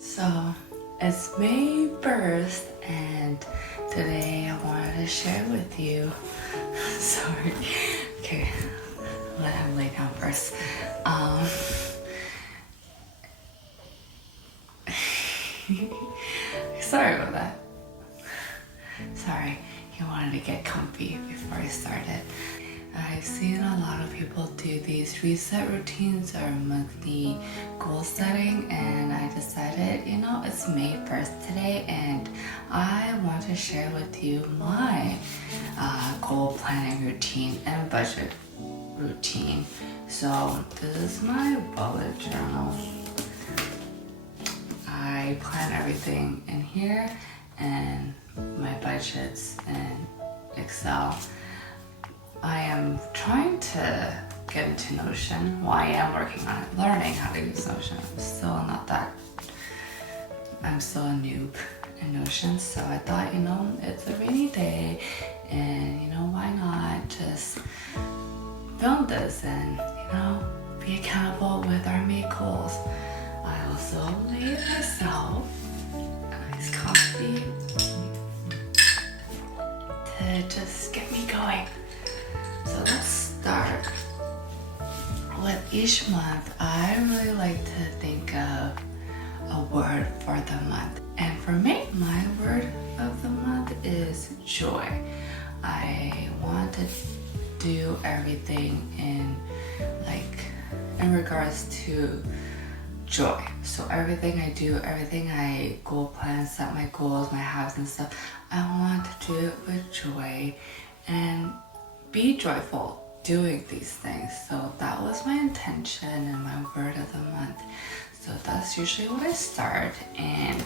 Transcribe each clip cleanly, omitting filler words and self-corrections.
So it's May 1st and today I wanted to share with you, sorry, okay, let him lay down first. Sorry about that. Sorry, he wanted to get comfy before I started. I've seen a lot of people do these reset routines or monthly goal setting, and I decided, it's May 1st today and I want to share with you my goal planning routine and budget routine. So this is my bullet journal. I plan everything in here and my budgets in Excel. I am trying to get into Notion. Well, I am working on it, learning how to use Notion. I'm still a noob in Notion, so I thought, it's a rainy day and, why not just film this and, be accountable with our May goals. I also made myself a nice coffee to just get me going. So let's start with each month. I really like to think of a word for the month. And for me, my word of the month is joy. I want to do everything in regards to joy. So everything I do, everything I goal plan, set my goals, my habits and stuff, I want to do it with joy and be joyful doing these things. So that was my intention and my word of the month. So that's usually what I start, and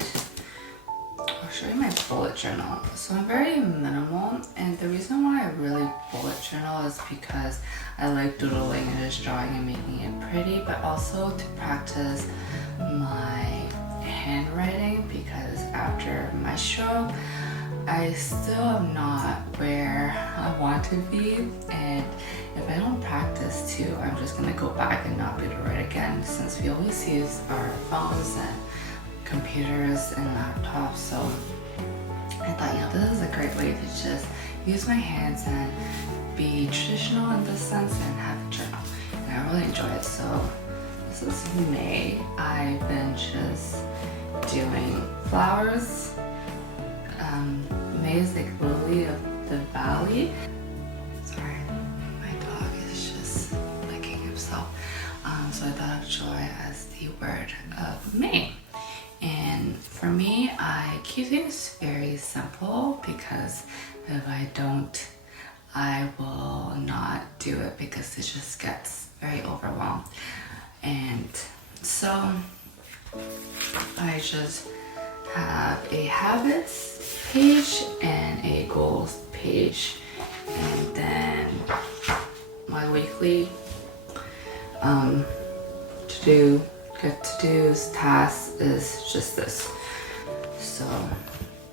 I'll show you my bullet journal. So I'm very minimal, and the reason why I really bullet journal is because I like doodling and just drawing and making it pretty, but also to practice my handwriting, because after my stroke I still am not where I want to be, and if I don't practice too, I'm just gonna go back and not be able to write again, since we always use our phones and computers and laptops. So I thought, this is a great way to just use my hands and be traditional in this sense and have a journal. And I really enjoy it. So this is May. I've been just doing flowers. May is like lily of the valley. Sorry, my dog is just licking himself. So I thought of joy as the word of May. And for me, I keep things very simple, because if I don't, I will not do it, because it just gets very overwhelmed. And so I just have a habits page and a goals page, and then my weekly to-dos tasks is just this. So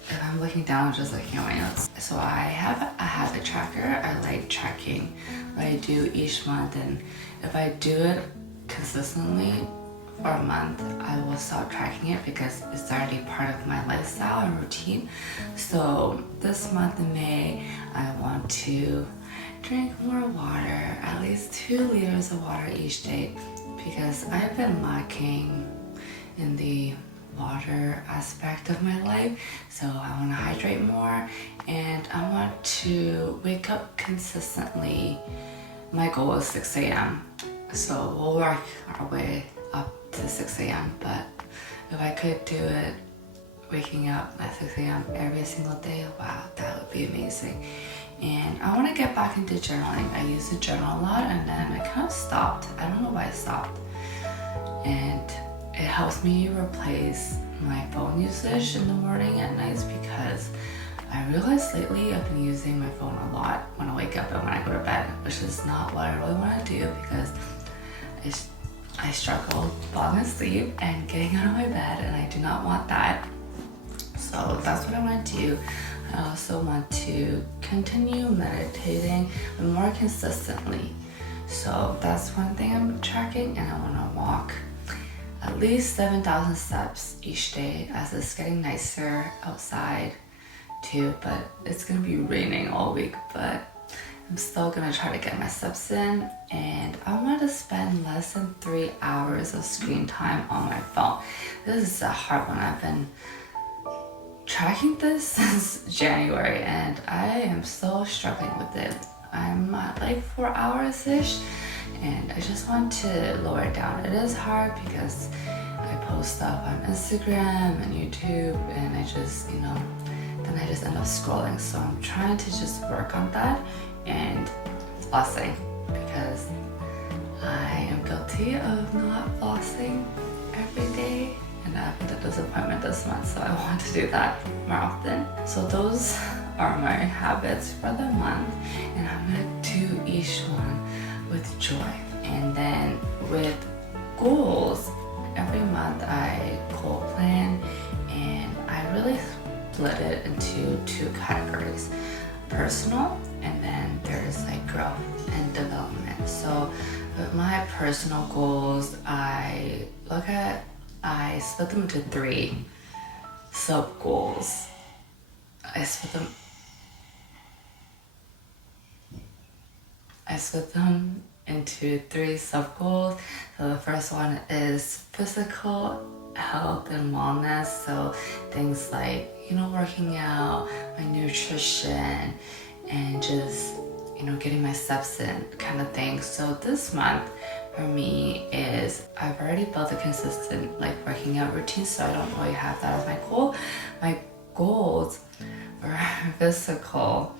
if I'm looking down, I'm just looking at my notes. So I have a habit tracker. I like tracking what I do each month, and if I do it consistently for a month, I will stop tracking it because it's already part of my lifestyle and routine. So this month in May, I want to drink more water, at least 2 liters of water each day, because I've been lacking in the water aspect of my life. So I want to hydrate more, and I want to wake up consistently. My goal is 6 a.m. So we'll work our way up to 6 a.m. But if I could do it waking up at 6 a.m. every single day, wow, that would be amazing. And I want to get back into journaling. I used to journal a lot, and then I kind of stopped. I don't know why I stopped. And it helps me replace my phone usage in the morning and nights, because I realized lately I've been using my phone a lot when I wake up and when I go to bed, which is not what I really want to do, because I struggle falling asleep and getting out of my bed, and I do not want that. So that's what I want to do. I also want to continue meditating more consistently. So that's one thing I'm tracking, and I want to walk at least 7,000 steps each day as it's getting nicer outside too, but it's gonna be raining all week, but I'm still gonna try to get my steps in, and I want to spend less than 3 hours of screen time on my phone. This is a hard one. I've been tracking this since January and I am still struggling with it. I'm at like 4 hours-ish and I just want to lower it down. It is hard because I post stuff on Instagram and YouTube and I just, then I just end up scrolling. So I'm trying to just work on that, and it's flossing because I am guilty of not flossing every day, and I've had a disappointment this month, so I want to do that more often. So those are my habits for the month, and I'm gonna do each one with joy. And then with goals, every month I goal plan, and I really split it into 2 categories: personal, and then there's like growth and development. So with my personal goals, I split them into 3 sub goals. I split them into 3 sub goals. So the first one is physical health and wellness. So things like, working out, my nutrition, and just, getting my steps in kind of thing. So this month for me is I've already built a consistent working out routine, so I don't really have that as my goal. My goals for physical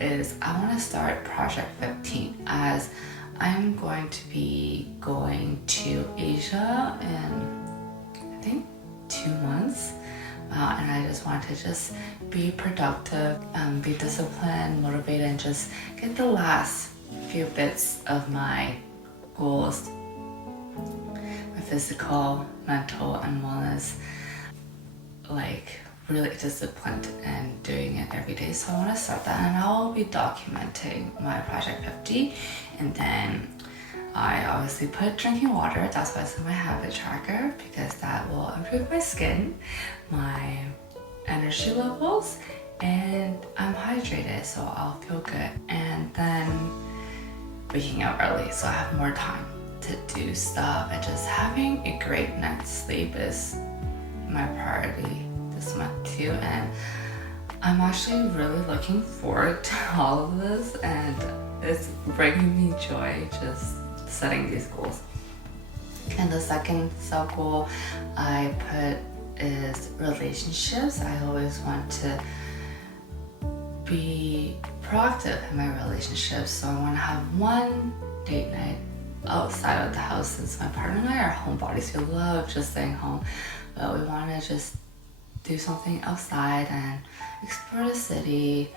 is I want to start Project 15 as I'm going to be going to Asia in I think 2 months. And I just want to just be productive, be disciplined, motivated, and just get the last few bits of my goals, my physical, mental, and wellness, really disciplined and doing it every day. So I want to start that, and I'll be documenting my Project 50. And then I obviously put drinking water. That's why it's in my habit tracker, because that will improve my skin, my energy levels, and I'm hydrated, so I'll feel good. And then waking up early so I have more time to do stuff, and just having a great night's sleep is my priority this month too. And I'm actually really looking forward to all of this, and it's bringing me joy just setting these goals. And the second sub goal I put is relationships. I always want to be proactive in my relationships, so I want to have one date night outside of the house, since my partner and I are homebodies. We love just staying home, but we want to just do something outside and explore the city.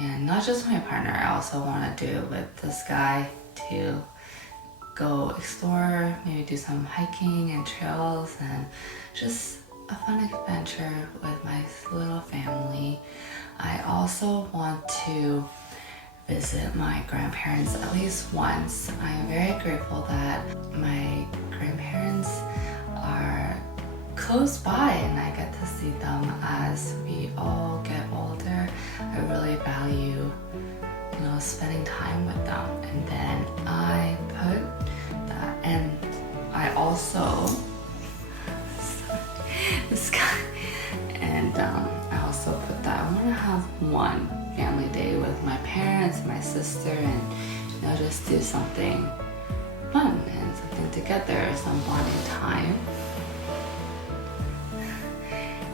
And not just my partner, I also want to do it with this guy to go explore, maybe do some hiking and trails, and just a fun adventure with my little family. I also want to visit my grandparents at least once. I am very grateful that my grandparents are close by and I get to see them as we all get older. I really value spending time with them. And then I put that, and I also this guy, and I also put that I want to have one family day with my parents, my sister, and just do something fun and something together, some bonding time.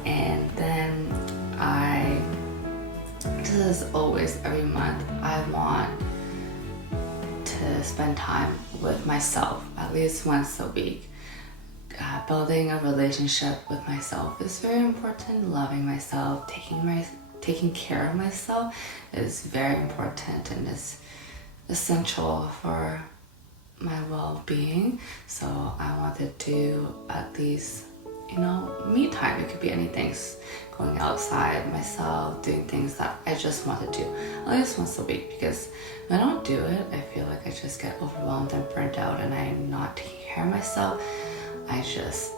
And then this is always every month, I want to spend time with myself at least once a week. Building a relationship with myself is very important. Loving myself, taking care of myself is very important and is essential for my well-being. So I want to do at least me time. It could be anything, going outside myself, doing things that I just want to do at least once a week, because if I don't do it, I feel like I just get overwhelmed and burnt out and I'm not taking care of myself. I just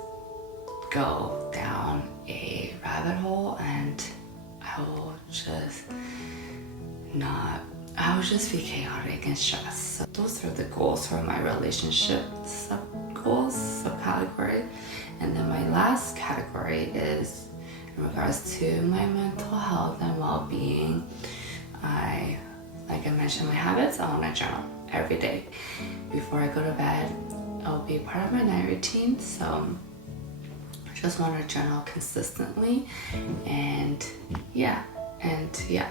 go down a rabbit hole and I will just be chaotic and stressed. So those are the goals for my relationship subcategory. And then my last category is in regards to my mental health and well-being. Like I mentioned, my habits, I want to journal every day. Before I go to bed, it'll be part of my night routine. So I just want to journal consistently. And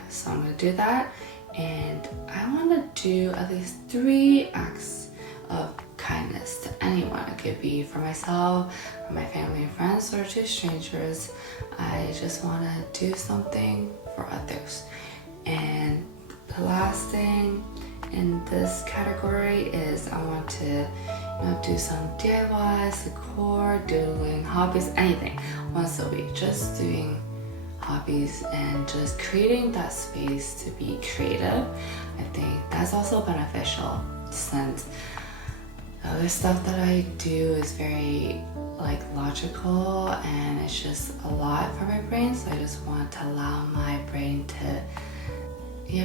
so I'm going to do that. And I want to do at least 3 acts of kindness to anyone. It could be for myself, for my family and friends, or to strangers. I just want to do something for others. And the last thing in this category is I want to do some DIYs, decor, doodling, hobbies, anything once a week. Just doing hobbies and just creating that space to be creative. I think that's also beneficial since the other stuff that I do is very logical and it's just a lot for my brain. So I just want to allow my brain to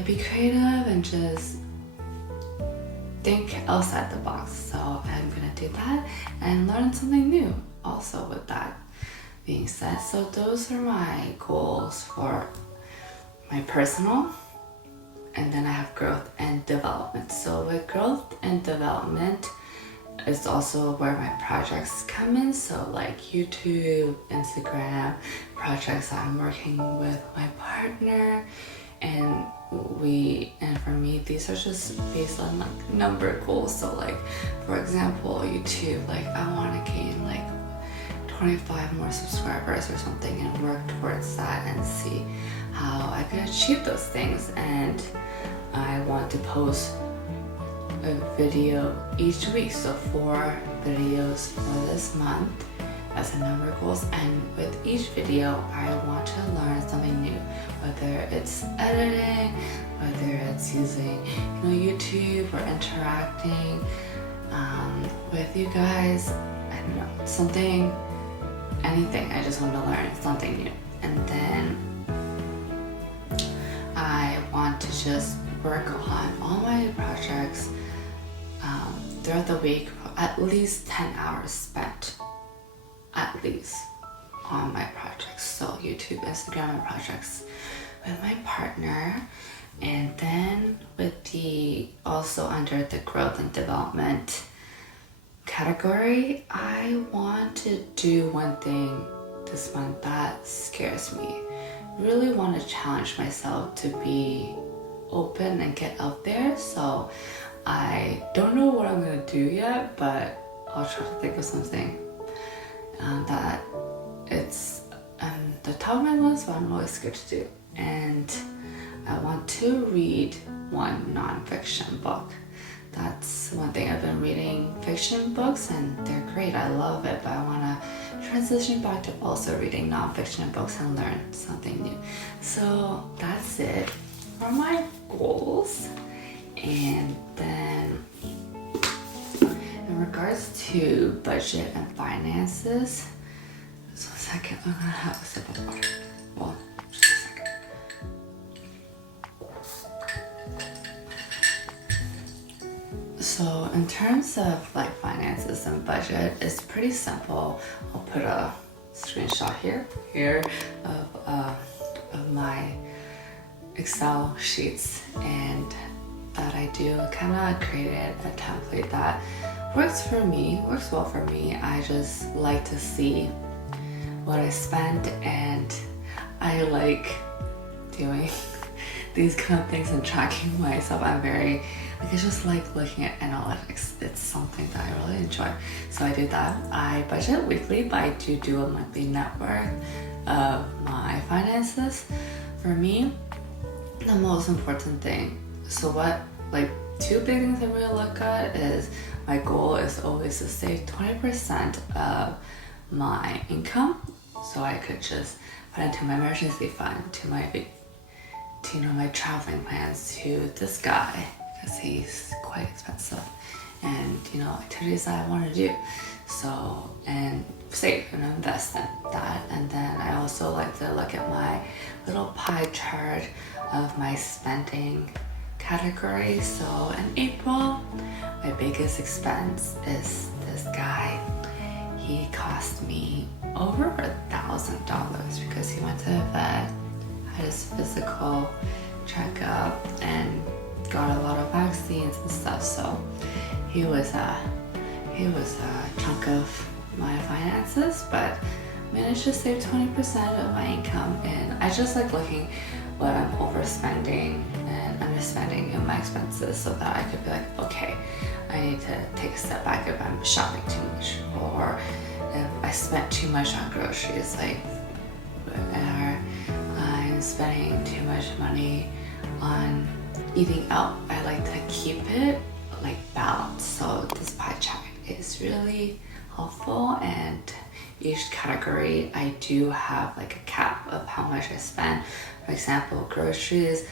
be creative and just think outside the box. So I'm gonna do that and learn something new also with that being said. So those are my goals for my personal, and then I have growth and development. So with growth and development, it's also where my projects come in. So like YouTube, Instagram, projects I'm working with my partner, and for me, these are just based on number goals. So for example, YouTube, I want to gain 25 more subscribers or something and work towards that and see how I could achieve those things. And I want to post a video each week, so 4 videos for this month as a number goals. And with each video I want to learn something new, whether it's editing, whether it's using YouTube or interacting with you guys. I don't know, anything. I just want to learn something new. And then I want to just work on all my projects throughout the week, at least 10 hours spent at least on my projects. So YouTube, Instagram, and projects with my partner. And then also under the growth and development category, I want to do one thing this month that scares me. Really want to challenge myself to be open and get out there. So I don't know what I'm gonna do yet, but I'll try to think of something that it's on the top of my list, but I'm always scared to do. And I want to read one nonfiction book. That's one thing. I've been reading fiction books and they're great, I love it, but I want to transition back to also reading nonfiction books and learn something new. So that's it for my goals. And then in regards to budget and finances, just a second, I'm gonna have a sip of water. Well, just a second. So in terms of finances and budget, it's pretty simple. I'll put a screenshot here of my Excel sheets, and that I do kind of created a template that works well for me. I just like to see what I spend, and I like doing these kind of things and tracking myself. I just like looking at analytics. It's something that I really enjoy. So I do that. I budget weekly, but I do a monthly net worth of my finances. For me, the most important thing, so what, 2 big things I really look at is my goal is always to save 20% of my income, so I could just put into my emergency fund, to my traveling plans, to this guy, because he's quite expensive, and activities that I want to do. So, and save and invest in that. And then I also like to look at my little pie chart of my spending category. So in April, my biggest expense is this guy. He cost me over $1,000 because he went to the vet, had his physical checkup, and got a lot of vaccines and stuff. So he was a chunk of my finances, but managed to save 20% of my income. And I just like looking what I'm overspending and underspending in my expenses so that I could be like, okay, I need to take a step back if I'm shopping too much, or if I spent too much on groceries, like, or I'm spending too much money on eating out. I like to keep it like balanced. So this pie chart is really helpful, and each category I do have like a cap of how much I spend. For example, groceries,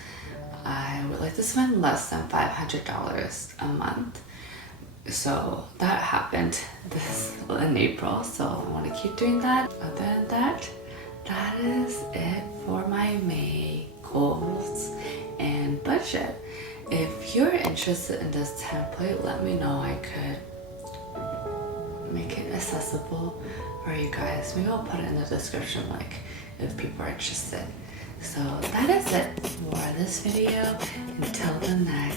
I would like to spend less than $500 a month. So that happened in April, so I want to keep doing that. Other than that, that is it for my May goals and budget. If you're interested in this template, let me know. I could make it accessible for you guys. Maybe I'll put it in the description, like, if people are interested. So that is it for this video. Until the next